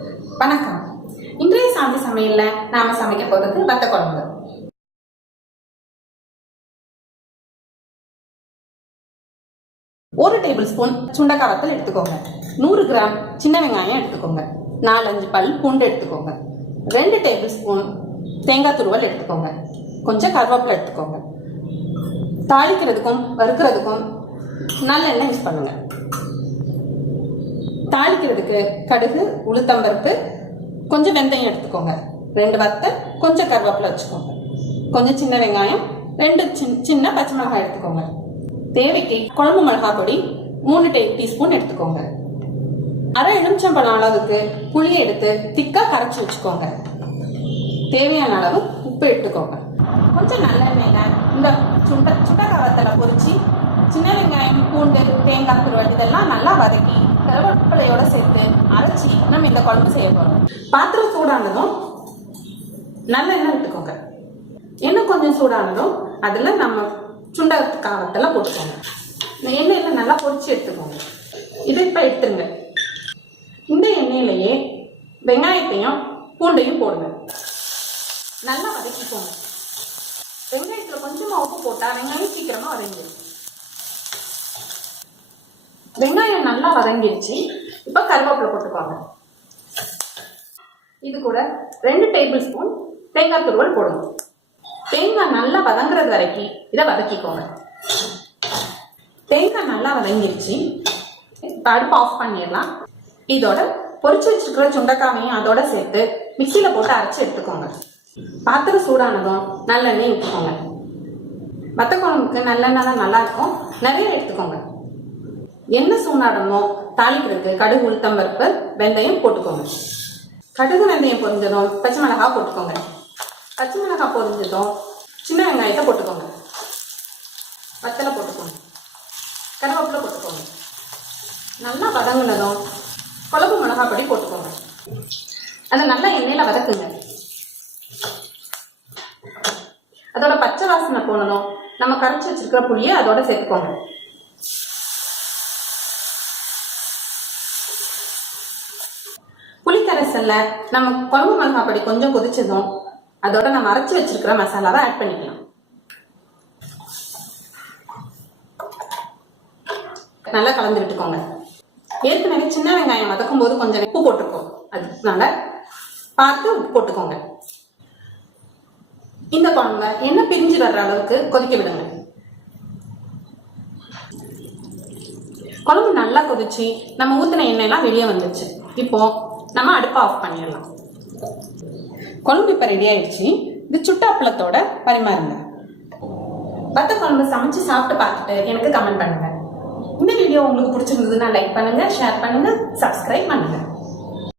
வணக்கம். இன்றைய சாந்தி சமையல்ல நாம சமைக்க போறது வத்த குழம்பு. ஒரு டேபிள் ஸ்பூன் சுண்டைக்காய் வத்தல் எடுத்துக்கோங்க. 100 கிராம் சின்ன வெங்காயம் எடுத்துக்கோங்க. 4-5 பல் பூண்டு எடுத்துக்கோங்க. 2 டேபிள் ஸ்பூன் தேங்காய் துருவல் எடுத்துக்கோங்க. கொஞ்சம் கருவேப்பிலை எடுத்துக்கோங்க. தாளிக்கிறதுக்கும் வறுக்கிறதுக்கும் நல்லெண்ணெய் யூஸ் பண்ணுங்க. தாளிக்கிறதுக்கு கடுகு, உளுத்தம்பருப்பு, கொஞ்சம் வெந்தயம் எடுத்துக்கோங்க. 2 வத்தல், கொஞ்சம் கருவேப்பிலை வச்சுக்கோங்க. கொஞ்சம் சின்ன வெங்காயம், 2 சின்ன பச்சை மிளகாய் எடுத்துக்கோங்க. தேவைக்கு குழம்பு மிளகாய் பொடி 3 டீஸ்பூன் எடுத்துக்கோங்க. அரை எலுமிச்சம்பழம் அளவுக்கு புளியை எடுத்து திக்கா கரைச்சி வச்சுக்கோங்க. தேவையான அளவு உப்பு எடுத்துக்கோங்க. கொஞ்சம் நல்லெண்ணெயில இந்த சுண்டைக்காய் வத்தலை பொரிச்சு சின்ன வெங்காயம், பூண்டு, தேங்காய் துருவல் இதெல்லாம் நல்லா வதக்கி கருவேப்பிலையோட சேர்த்து அரைச்சி நம்ம இந்த குழம்பு செய்ய போறோம். பாத்திரம் சூடானதும் நல்லெண்ணெய் விட்டுக்கோங்க. எண்ணெய் கொஞ்சம் சூடானதும் அதுல நம்ம சுண்டைக்காய் வத்தலை போட்டுக்கோங்க. இந்த எண்ணெயில நல்லா பொரிச்சு எடுத்துக்கோங்க. இதை இப்ப எடுத்துருங்க. இந்த எண்ணெயிலேயே வெங்காயத்தையும் பூண்டையும் போடுங்க. நல்லா வதக்கிக்கோங்க. வெங்காயத்துல கொஞ்சமா உப்பு போட்டா வெங்காயம் சீக்கிரமா வதங்கிடும். வெங்காயம் நல்லா வதங்கிடுச்சு. இப்ப கருவேப்பிலை போட்டுக்கோங்க. இது கூட 2 டேபிள் ஸ்பூன் தேங்காய் துருவல் போடுங்க. தேங்காய் நல்லா வதங்குறது வரைக்கும் இதை வதக்கிக்கோங்க. தேங்காய் நல்லா வதங்கிடுச்சு. அடுப்பு ஆஃப் பண்ணிடலாம். இதோட பொரிச்சு வச்சிருக்கிற சுண்டைக்காவையும் அதோட சேர்த்து மிக்சியில போட்டு அரைச்சு எடுத்துக்கோங்க. பாத்திரம் சூடானதும் நல்லெண்ணெய் ஊற்றிக்கோங்க. வத்த குழம்புக்கு நல்லெண்ணெய் தான் நல்லா இருக்கும். நிறைய எடுத்துக்கோங்க. எண்ணெய் சூடாடணும். தாளிக்கிறதுக்கு கடுகு, உளுத்தம்பருப்பு, வெந்தயம் போட்டுக்கோங்க. கடுகு வெந்தயம் பொரிஞ்சதும் பச்சை மிளகாய் போட்டுக்கோங்க. பச்சை மிளகாய் பொரிஞ்சதும் சின்ன வெங்காயத்தை போட்டுக்கோங்க. வத்தலை போட்டுக்கோங்க. கருவேப்பிலை போட்டுக்கோங்க. நல்லா வதங்கினதும் குழம்பு மிளகாய் பொடி போட்டுக்கோங்க. அதை நல்லா எண்ணெயில வதக்குங்க. அதோட பச்சை வாசனை போனதும் நம்ம கரைச்சி வச்சிருக்கிற புளியை அதோட சேர்த்துக்கோங்க. புளிக்கரைசல்ல நம்ம குழம்பு மிளகாய் பொடி கொஞ்சம் கொதிச்சதும் அதோட நம்ம அரைச்சி வச்சிருக்கிற மசாலாவை ஆட் பண்ணிக்கலாம். நல்லா கலந்து விட்டுக்கோங்க. ஏற்கனவே சின்ன வெங்காயம் வதக்கும் போது கொஞ்சம் உப்பு போட்டுருக்கோம். அதனால பார்த்து உப்பு போட்டுக்கோங்க. இந்த குழம்புல எண்ணெய் பிரிஞ்சு வர்ற அளவுக்கு கொதிக்க விடுங்க. குழம்பு நல்லா கொதிச்சு நம்ம ஊத்தின எண்ணெய் எல்லாம் வெளியே வந்துச்சு. இப்போ நம்ம அடுப்பை ஆஃப் பண்ணிடலாம். குழம்பு இப்ப ரெடி ஆயிடுச்சு. இது சுட்ட அப்பளத்தோட பரிமாறுங்க. வத்த குழம்பு சமைச்சு சாப்பிட்டு பார்த்துட்டு எனக்கு கமெண்ட் பண்ணுங்க. இந்த வீடியோ உங்களுக்கு பிடிச்சிருந்ததுன்னா லைக் பண்ணுங்க, ஷேர் பண்ணுங்க, சப்ஸ்கிரைப் பண்ணுங்க.